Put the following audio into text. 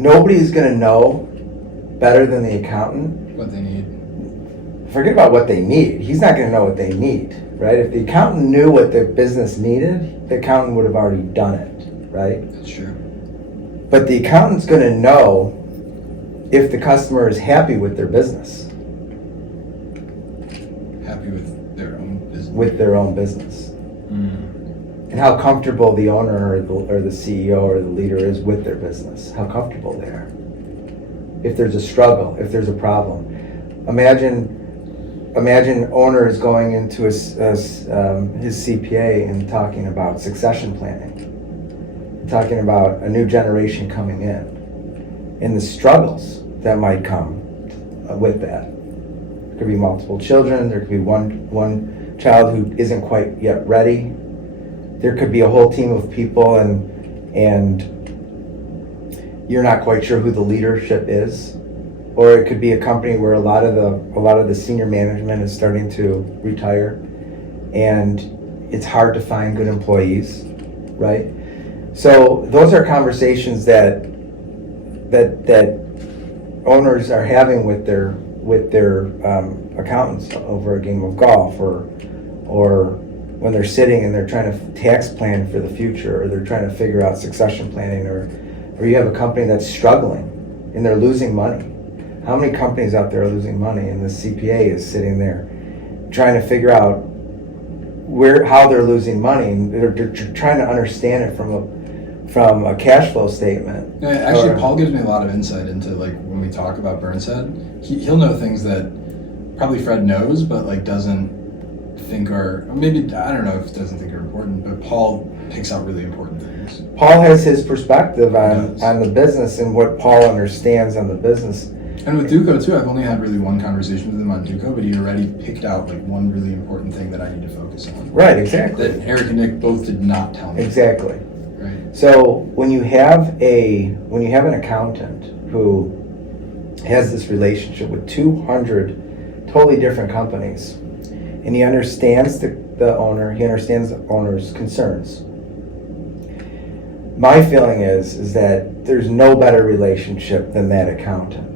nobody's going to know better than the accountant What they need. forget about what they need. He's not going to know what they need, right? If the accountant knew what the business needed, the accountant would have already done it, right? That's true. But the accountant's going to know if the customer is happy with their business, Happy with their own business. with their own business, and how comfortable the owner or the CEO or the leader is with their business, how comfortable they are. If there's a struggle, if there's a problem, imagine owner is going into his CPA and talking about succession planning, talking about a new generation coming in, and the struggles that might come with that. There could be multiple children. There could be one child who isn't quite yet ready. There could be a whole team of people, and you're not quite sure who the leadership is. Or it could be a company where a lot of the senior management is starting to retire, and it's hard to find good employees, right? So those are conversations that owners are having with their accountants over a game of golf, or when they're sitting and they're trying to tax plan for the future, or they're trying to figure out succession planning, or you have a company that's struggling and they're losing money. How many companies out there are losing money, and the CPA is sitting there trying to figure out how they're losing money, and they're trying to understand it from a cash flow statement. Yeah, actually, Paul gives me a lot of insight into, like, when we talk about Burns Head, he'll know things that probably Fred knows, but like doesn't think are, or maybe, I don't know if doesn't think are important, but Paul picks out really important things. Paul has his perspective on the business and what Paul understands on the business. And with Duco too, I've only had really one conversation with him on Duco, but he already picked out like one really important thing that I need to focus on. Right, exactly. That Eric and Nick both did not tell me. Exactly. Right. So when you have an accountant who has this relationship with 200 totally different companies, and he understands the owner, he understands the owner's concerns. My feeling is that there's no better relationship than that accountant.